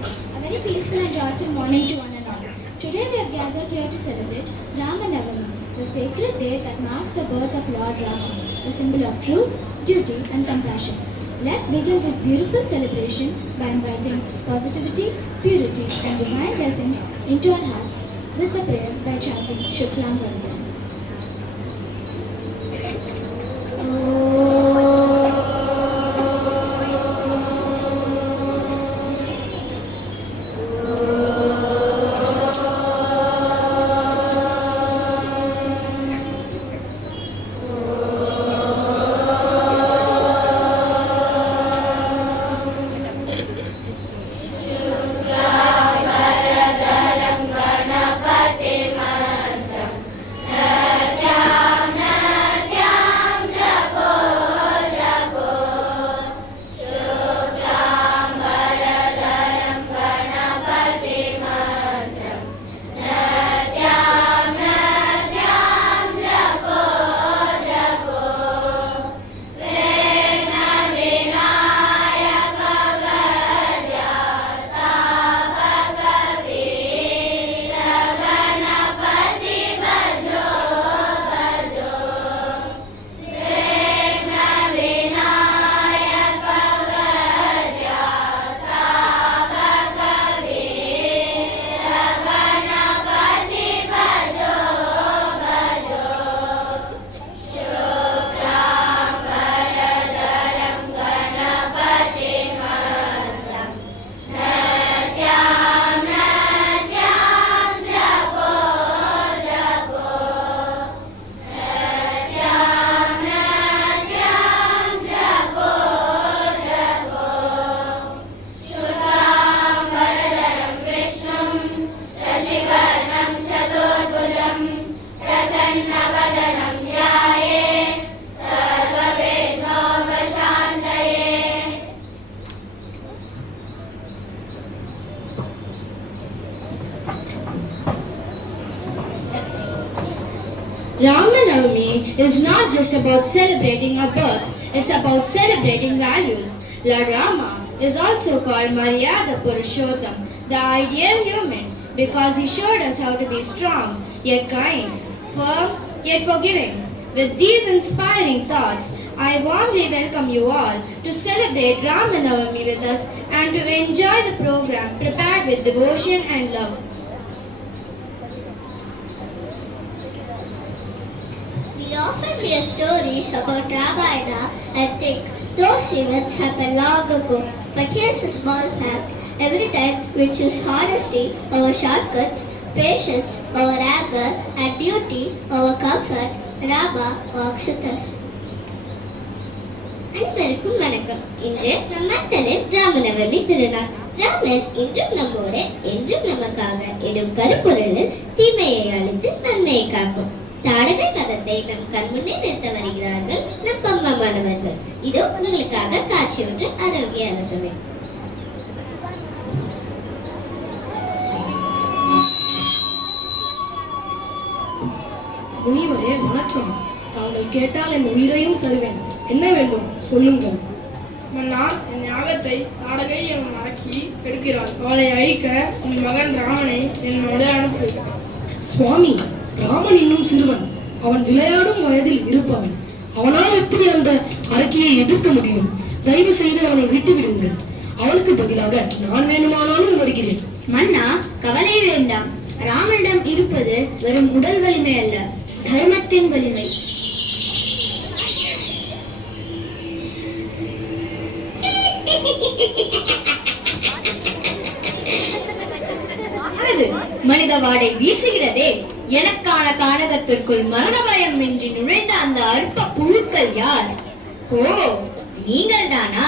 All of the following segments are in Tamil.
A very peaceful and joyful morning to one and all. Today we are gathered here to celebrate Rama Navami, the sacred day that marks the birth of Lord Rama, the symbol of truth, duty and compassion. Let's begin this beautiful celebration by inviting positivity, purity and divine blessings into our hearts with the prayer by chanting Shuklam Vardhan. Rama Navami is not just about celebrating a birth, it's about celebrating values. Lord Rama is also called Maryada Purushottam, the ideal human, because he showed us how to be strong, yet kind, firm, yet forgiving. With these inspiring thoughts, I warmly welcome you all to celebrate Rama Navami with us and to enjoy the program prepared with devotion and love. We often hear stories about Ramayana and think those events happened long ago. But here's a small fact. Every time we choose honesty over shortcuts, patience over anger, and duty over comfort, Rama walks with us. அனைவருக்கும் வணக்கம். இன்று நம் மன்னனின் ராமநவமி திருநாள். ராமன் இன்றும் நம்மோடு என்றும் நமக்காக எனும் கருப்பொருளில் தீமையை அழித்து நன்மையை காக்கும் தாடகை மதத்தை நம் கண்முன்னே நிறுத்த வருகிறார்கள் நம் பம்மமானவர்கள். இதோ உங்களுக்காக காட்சி ஒன்று ஆரோக்கிய அரசவை. முனிவரே வணக்கம். தாங்கள் கேட்டால் என் உயிரையும் தருவேன். என்ன வேண்டும் சொல்லுங்கள். மன்னா, என் யாகத்தை தாடகை என் ஆக்கி எடுக்கிறாள். அவளை அழிக்க உன் மகன் ராமனை என்னோடு அனுப்பு. சுவாமி, ராமன் இன்னும் சிறுவன். அவன் விளையாடும் வயதில் இருப்பவன். அவனால் எப்படி அந்த அரக்கியை எதிர்க்க முடியும்? தயவு செய்து அவனை விட்டு விடுங்கள். அவனுக்கு பதிலாக நான் வேணுமானாலும் வருகிறேன். மன்னா, கவலை வேண்டாம். ராமனிடம் இருப்பது வெறும் உடல் வலிமை அல்ல, தர்மத்தின் வலிமை. மனித வாடை வீசுகிறதே. எனக்கான கானகத்திற்குள் மரண பயம் இன்றி நுழைந்த அந்த அற்ப புழுக்கள் யார்? ஓ, நீங்கள் தானா?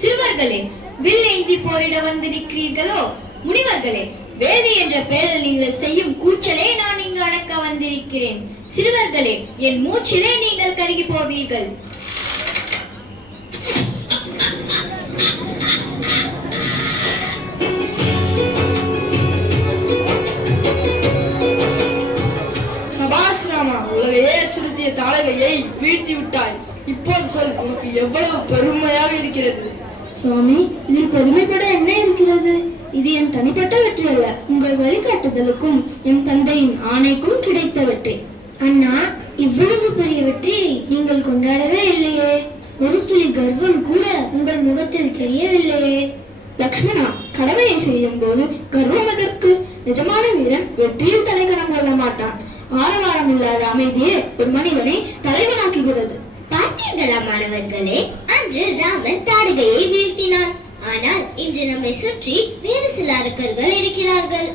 சிறுவர்களே, வில் ஏந்தி போரிட வந்திருக்கிறீர்களோ? முனிவர்களே, வேதி என்ற பெயரில் நீங்கள் செய்யும் கூச்சலே நான் இங்கு அடக்க வந்திருக்கிறேன். சிறுவர்களே, என் மூச்சிலே நீங்கள் கருகி போவீர்கள். உலகையே அச்சுறுத்திய தாடகையை வீழ்த்தி விட்டாய். இப்போது சொல், உனக்கு எவ்வளவு பெருமையாக இருக்கிறது? சுவாமி, இதில் பெருமைப்பட என்ன இருக்கிறது? இது தனிப்பட்ட வெற்றி அல்ல, உங்கள் வழிகாட்டுதலுக்கும் என் தந்தையின் ஆணைக்கும் கிடைத்த வெற்றி. அண்ணா, இவ்வளவு பெரிய வெற்றியை நீங்கள் கொண்டாடவே இல்லையே. ஒரு துளி கர்வம் கூட உங்கள் முகத்தில் தெரியவில்லையே. லக்ஷ்மணா, கடமையை செய்யும் போது கர்வம் எதற்கு? நிஜமான வீரன் வெற்றியில் தலைகணம் கொள்ள மாட்டான். ஆரவாரம் இல்லாத அமைதியே ஒரு மனிதனை தலைவனாக்குகிறது. பார்த்தீர்களா மாணவர்களே, அன்று ராமன் தாடகையை வீழ்த்தினான். ஆனால் இன்று நம்மை சுற்றி வேறு சில அரக்கர்கள் இருக்கிறார்கள்.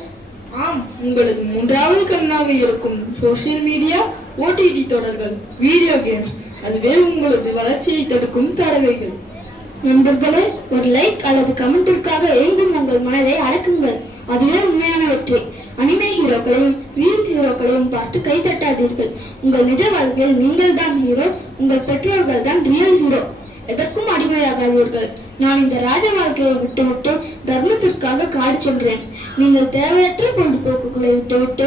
ஆம், உங்களது மூன்றாவது கண்ணாக இருக்கும் சோசியல் மீடியா, ஓடிடி தொடர்கள், வீடியோ கேம்ஸ், அதுவே உங்களது வளர்ச்சியை தடுக்கும் தடகைகள். நண்பர்களே, ஒரு லைக் அல்லது கமெண்டிற்காக ஏங்கும் உங்கள் மனதை அடக்குங்கள். அதுவே உண்மையான வெற்றி. அனிமே ஹீரோக்களையும் ரியல் ஹீரோக்களையும் பார்த்து கை தட்டாதீர்கள். உங்கள் நிஜ வாழ்க்கையில் நீங்கள் தான் ஹீரோ, உங்கள் பெற்றோர்கள் தான் ரியல் ஹீரோ. எதற்கும் அடிமையாகாதீர்கள். நான் இந்த ராஜ வாழ்க்கையை விட்டுவிட்டு தர்மத்திற்காக காடு சென்றேன். நீங்கள் தேவையற்ற பொழுதுபோக்குகளை விட்டுவிட்டு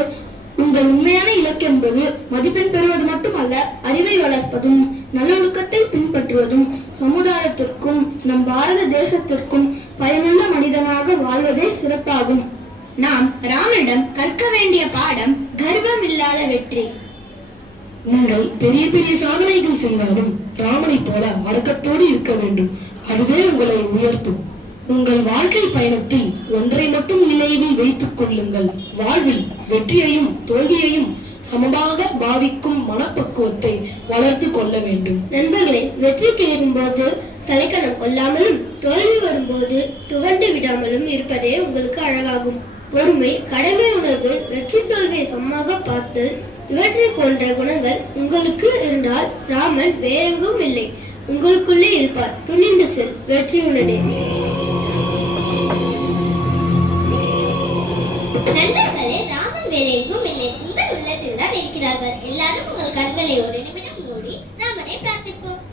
உங்கள் உண்மையான இலக்கு என்பது மதிப்பெண் பெறுவது மட்டுமல்ல, அறிவை வளர்ப்பதும் நல்லொழுக்கத்தை பின்பற்றுவதும் சமுதாயத்திற்கும் நம் பாரத தேசத்திற்கும் பயனுள்ள மனிதனாக வாழ்வதே சிறப்பாகும். நாம் ராமனிடம் கற்க வேண்டிய பாடம் கர்வம் இல்லாத வெற்றி. நீங்கள் பெரிய பெரிய சாதனைகள் செய்தாலும் ராமனை போல அடக்கத்தோடு இருக்க வேண்டும். அதுவே உங்களை உயர்த்தும். உங்கள் வாழ்க்கை பயணத்தில் ஒன்றை மட்டும் நினைவில் வைத்துக் கொள்ளுங்கள். வாழ்வில் வெற்றியையும் தோல்வியையும் சமமாக பாவிக்கும் மனப்பக்குவத்தை வளர்த்து கொள்ள வேண்டும். நண்பர்களே, வெற்றி கிடைக்கும்போது தலைக்கணம் கொள்ளாமலும் தோல்வி வரும்போது துவண்டு விடாமலும் இருப்பதே உங்களுக்கு அழகாகும். பொறுமை, கடமை உணர்வு, வெற்றி தோல்வியை சமமாக பார்த்து இவற்றை போன்ற குணங்கள் உங்களுக்கு இருந்தால் ராமன் வேறெங்கும் இல்லை, உங்களுக்குள்ளே இருப்பார். துணிந்து செல், வெற்றி உடனே. நண்பர்களே, ராமன் வேற எங்கும் இல்லை, உங்கள் உள்ளத்தில் தான் இருக்கிறார்கள். எல்லாரும் உங்கள் கண்களை ஒரு நிமிடம் மூடி ராமனை பிரார்த்திப்போம்.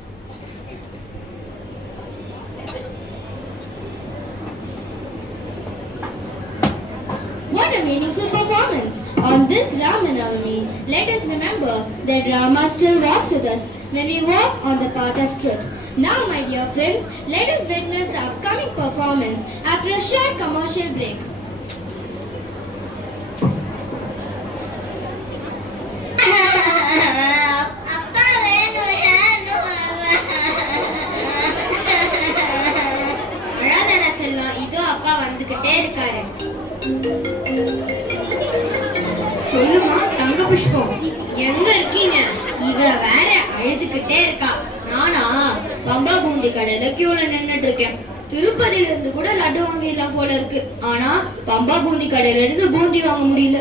What a meaningful performance! On this Ramanavami, let us remember that Rama still walks with us when we walk on the path of truth. Now, my dear friends, let us witness the upcoming performance after a short commercial break. அழாதடா செல்லம், இதோ அப்பா வந்துகிட்டே இருக்காரு. சொல்லுமா தங்க புஷ்பம், எங்க இருக்கீங்க? இவ வேற அழுதுகிட்டே இருக்கா. நானா பம்பா பூந்தி கடையில கியூல நின்னுட்டு இருக்கேன். திருப்பதியில இருந்து கூட லட்டு வாங்கிடலாம் போல இருக்கு. ஆனா பம்பா பூந்தி கடையில இருந்து பூந்தி வாங்க முடியல.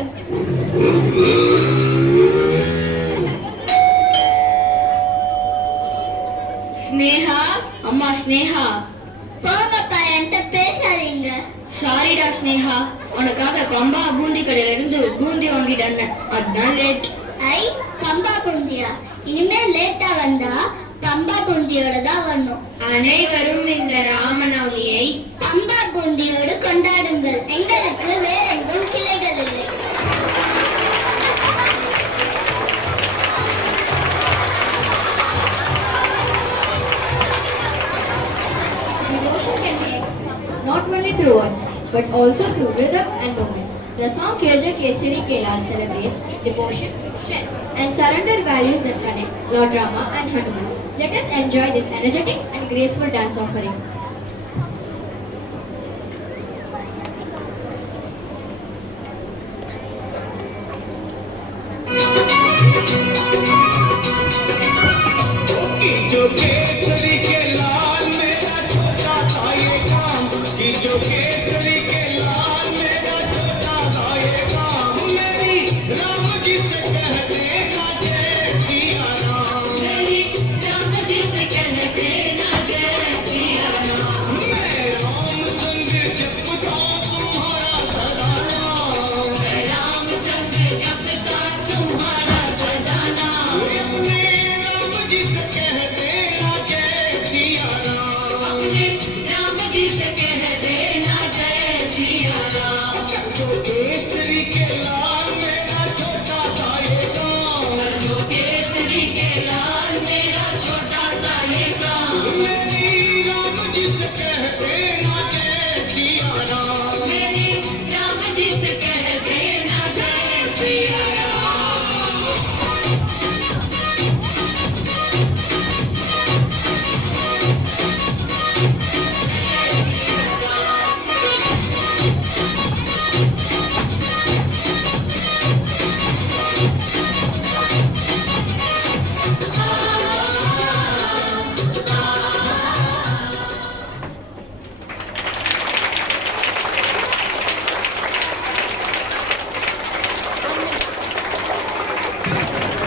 ஸ்னேகா, அம்மா ஸ்னேகா. போங்கப்பா, என்கிட்ட பேசாதீங்க. சாரிடா ஸ்னேகா, உனக்காக பம்பா பூந்தி கடையில இருந்து பூந்தி வாங்கிட்டு வந்தேன், அதுதான் லேட். ஐ, பம்பா பூந்தியா? இனிமே லேட்டா வந்தா பம்பா பூந்தியோட தான் வரணும். அனைவரும் இந்த ராமநவமியை பம்பா பூந்தியோடு கொண்டாடுங்கள். எங்களுக்கு வேற எங்கும் கிளைகள் இல்லை. Devotion can be expressed not only through words but also through rhythm and movement. The song Kyoja Kesari Kelal celebrates devotion, strength, and surrender values that connect Lord Rama and Hanuman. Let us enjoy this energetic and graceful dance offering.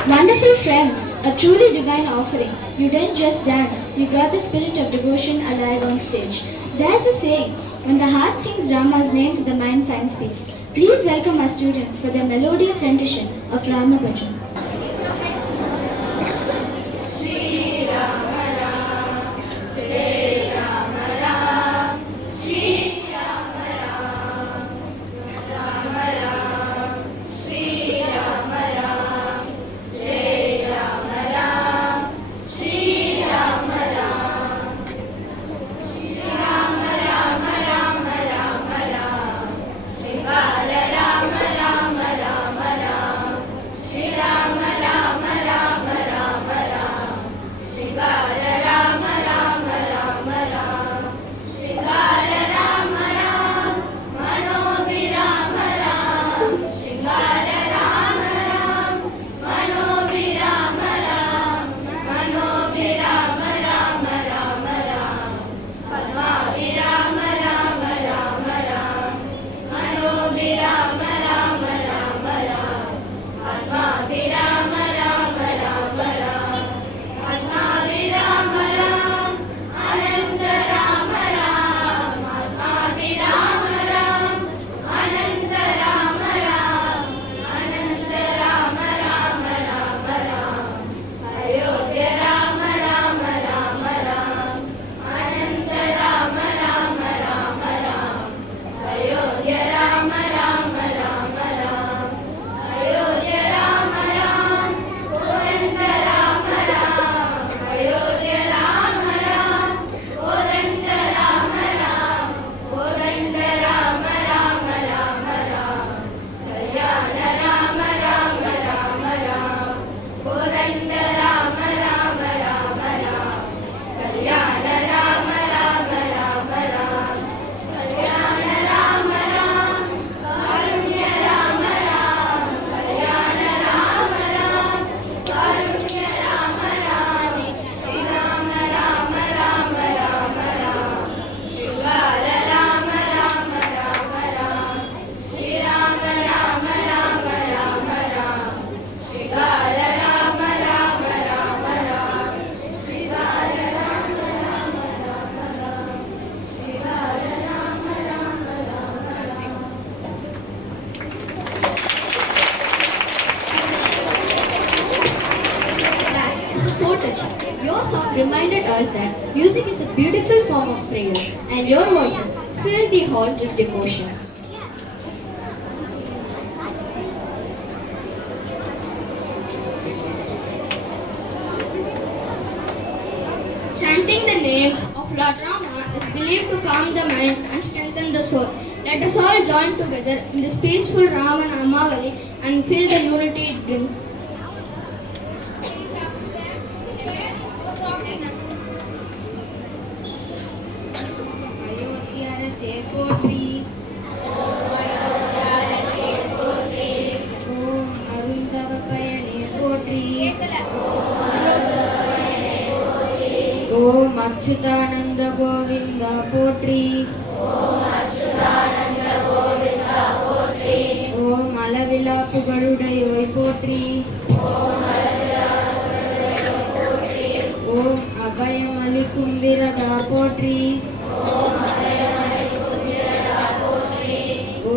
Wonderful friends, a truly divine offering. You didn't just dance, you brought the spirit of devotion alive on stage. There's a saying, when the heart sings Rama's name, the mind finds peace. Please welcome our students for their melodious rendition of Rama Bhajan. So touching. Your song reminded us that music is a beautiful form of prayer, and your voices filled the hall with devotion. Chanting the names of Lord Rama is believed to calm the mind and strengthen the soul. Let us all join together in this peaceful Rama Namavali and feel the unity it brings. அரசே போற்றி ஓம் அருந்தவ பயனே போற்றி ஓம் அச்சுதானந்த கோவிந்தா போற்றி ஓம் அளவிலா புகழுடையோய் போற்றி ஓம் அபயம் அளிக்கும் விரதா போற்றி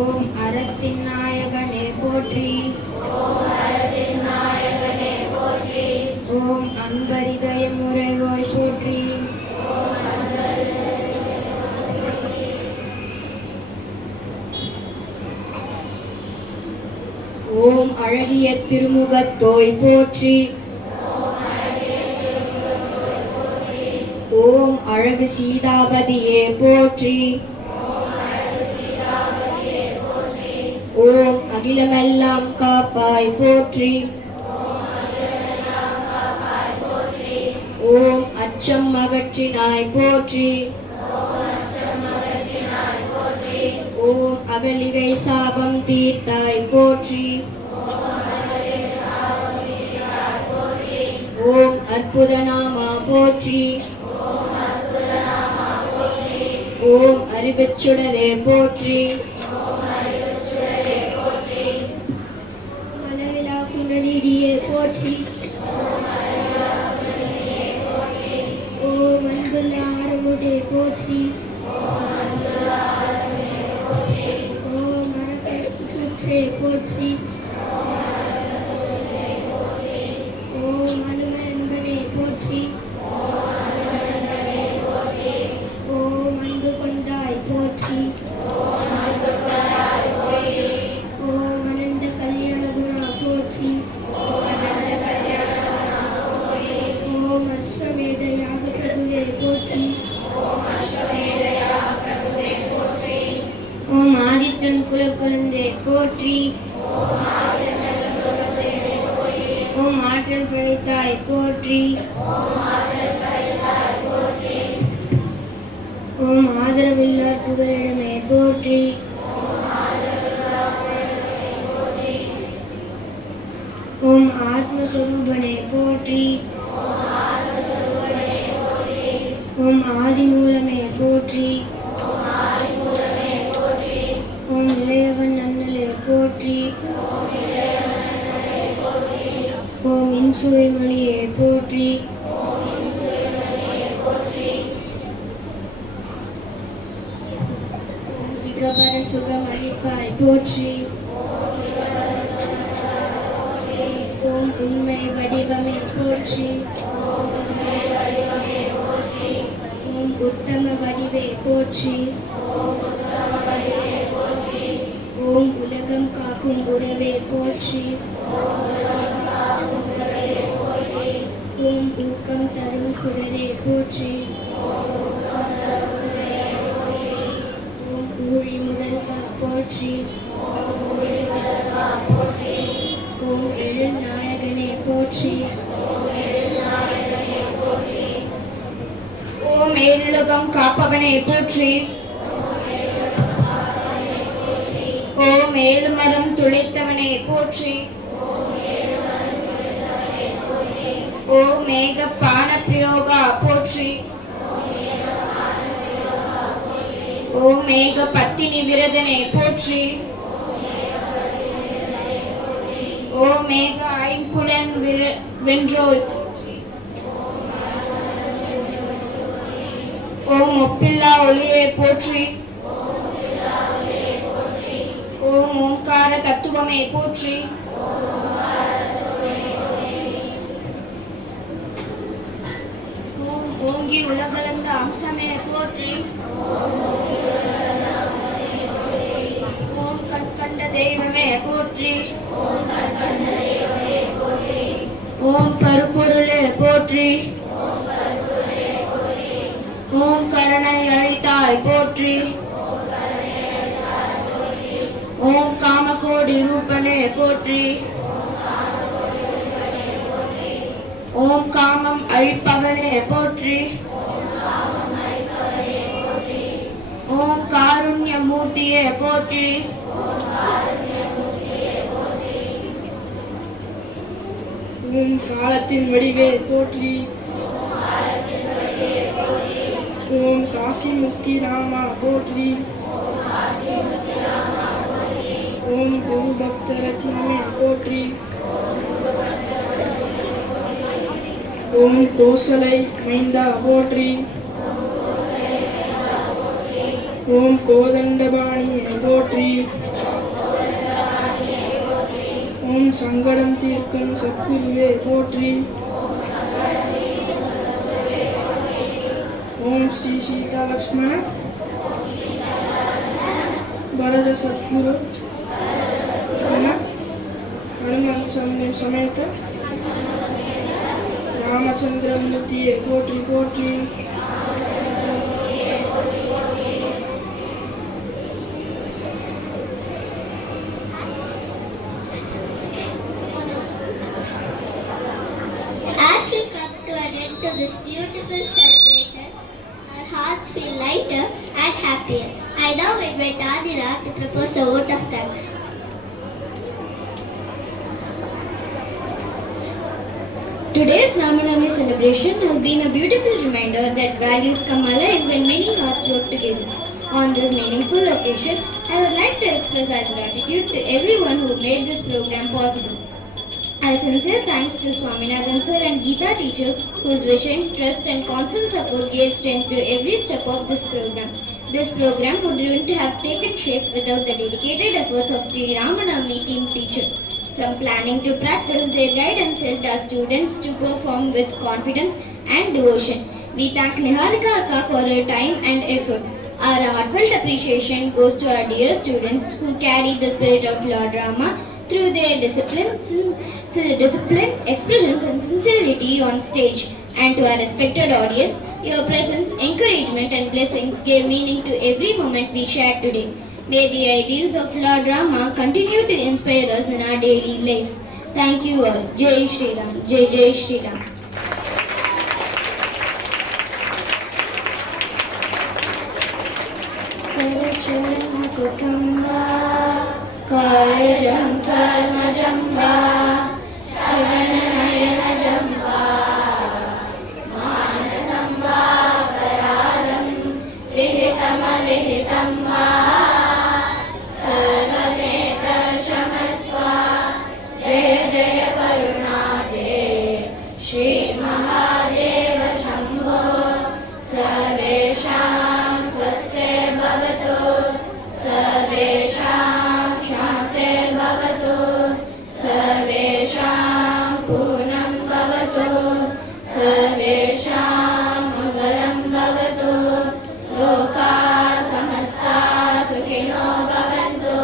ஓம் அறத்தின் நாயகனே போற்றி ஓம் அன்பரிதய முறைவோய் போற்றி ஓம் அழகிய திருமுகத்தோய் போற்றி ஓம் அழகு சீதாபதியே போற்றி ஓம் அகிலமெல்லாம் காப்பாய் போற்றி ஓம் அச்சம் அகற்றினாய் போற்றி ஓம் அகலிகை சாபம் தீர்த்தாய் போற்றி ஓம் அற்புத நாமா போற்றி ஓம் அறிவுச்சுடரே போற்றி மலவிழா குண்டலிடியே போற்றி குன்றே போற்றி. ஓம் அனுமன்பனே போற்றி. ஓம் அன்பு கொண்டாய் போற்றி. ஓம் அனந்த கல்யாண குணா போற்றி. ஓம் அஸ்வமேத யாக பிரபுவே போற்றி. ஓம் ஆதித்தன் குலக்குழந்தே போற்றி. ஓம் ஆற்றல் படைத்தாய் போற்றி. ஓம் ஆதரவில்லார் புகலிடமே போற்றி. ஓம் ஆத்மஸ்வரூபனே போற்றி. ஓம் ஆதிமூலமே போற்றி. ஓம் இளையவன் அண்ணலே போற்றி. ஓம் இன்சுவை மணியே போற்றி. ஓம் விகபர சுகம் அளிப்பாய் போற்றி. ஓம் உண்மை வடிவமே போற்றி. ஓம் உத்தம வடிவே போற்றி. ஓம் உலகம் காக்கும் உறவே போற்றி. ஓம் ஊக்கம் தரும் சுடரே போற்றி. ஓம் ஊழி முதல்வா போற்றி. ஓம் எழுநாயகனே போற்றி. ஓம் ஏழுலகம் காப்பவனே போற்றி. ஓம் ஏழுமரம் துளைத்தவனே போற்றி. ஓம் மேக பான பிரயோகா போற்றி. ஓம் மேக பத்தினி விரதனே போற்றி. ஓம் மேக ஐம்புலன் வென்றோய் போற்றி. ஓம் ஒப்பில்லா ஒளியே போற்றி. ஓம் ஓங்கார தத்துவமே போற்றி. ஓம் ஓங்கி உலகளந்த அம்சமே போற்றி. ஓம் கண்கண்ட தெய்வமே போற்றி. ஓம் கருப்பொருளே போற்றி. ஓம் கருணை அழித்தாய் போற்றி. ஓம் காமகோடி ரூபனே போற்றி. ஓம் காமம் அழிப்பவனே போற்றி. ஓம் காருண்ய மூர்த்தியே போற்றி. ஓம் காலத்தின் வடிவே போற்றி. ஓம் காசி முக்தி ராமா போற்றி. ஓம் குரு பக்த ரத்தினமே போற்றி. ஓம் கோசலை மைந்தா போற்றி. ஓம் கோதண்டபாணியே போற்றி. ஓம் சங்கடம் தீர்க்கும் சத்குருவே போற்றி. ஓம் ஸ்ரீ சீதா லக்ஷ்மண வரத சத்குரு हनुमान समेत रामचंद्र मूर्ति पोट्री पोट्री। As we come to an end to this beautiful celebration, our hearts feel lighter and happier. I now invite Adira to propose a vote of thanks. Today's Ramanavami celebration has been a beautiful reminder that values come alive when many hearts work together. On this meaningful occasion, I would like to express our gratitude to everyone who made this program possible. A sincere thanks to Swaminathan sir and Geeta teacher whose vision, trust and constant support gave strength to every step of this program. This program wouldn't have taken shape without the dedicated efforts of Sri Ramanavami team teacher. From planning to practice, their guidance helped our students to perform with confidence and devotion. We thank Niharika Akka for her time and effort. Our heartfelt appreciation goes to our dear students who carry the spirit of Lord Rama through their discipline, expressions and sincerity on stage. And to our respected audience, your presence, encouragement and blessings gave meaning to every moment we shared today. May the ideals of Lord Rama continue to inspire us in our daily lives. Thank you all. Jai Shri Ram. Jai Jai Shri Ram. Kayam karmajam va Charanayam va Manasam va Paradam Vihitam va Sarvameta Shamasva Jaya Jaya Karunade Shri Mahadeva Shambho Sarvesham Swastir Bhavatu Sarvesham Shantir Bhavatu Sarvesham Punam Bhavatu Sarvesham Mangalam Bhavatu Loka Samasta Sukhino Bhavantu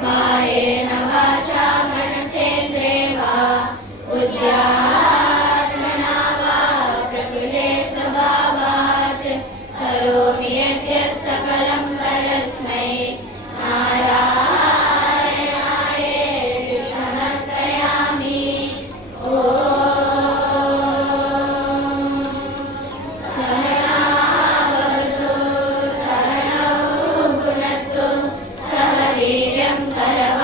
Kayena Vacha Manasendreva Udyatmana Va Prakule Svabhavat Karomi Yajna Sakalam Parasmai Narayanaye Vishwanatrayami Om Sahana Bhavatu Sahanau Bhunattu Sahaviryam Karavatavahai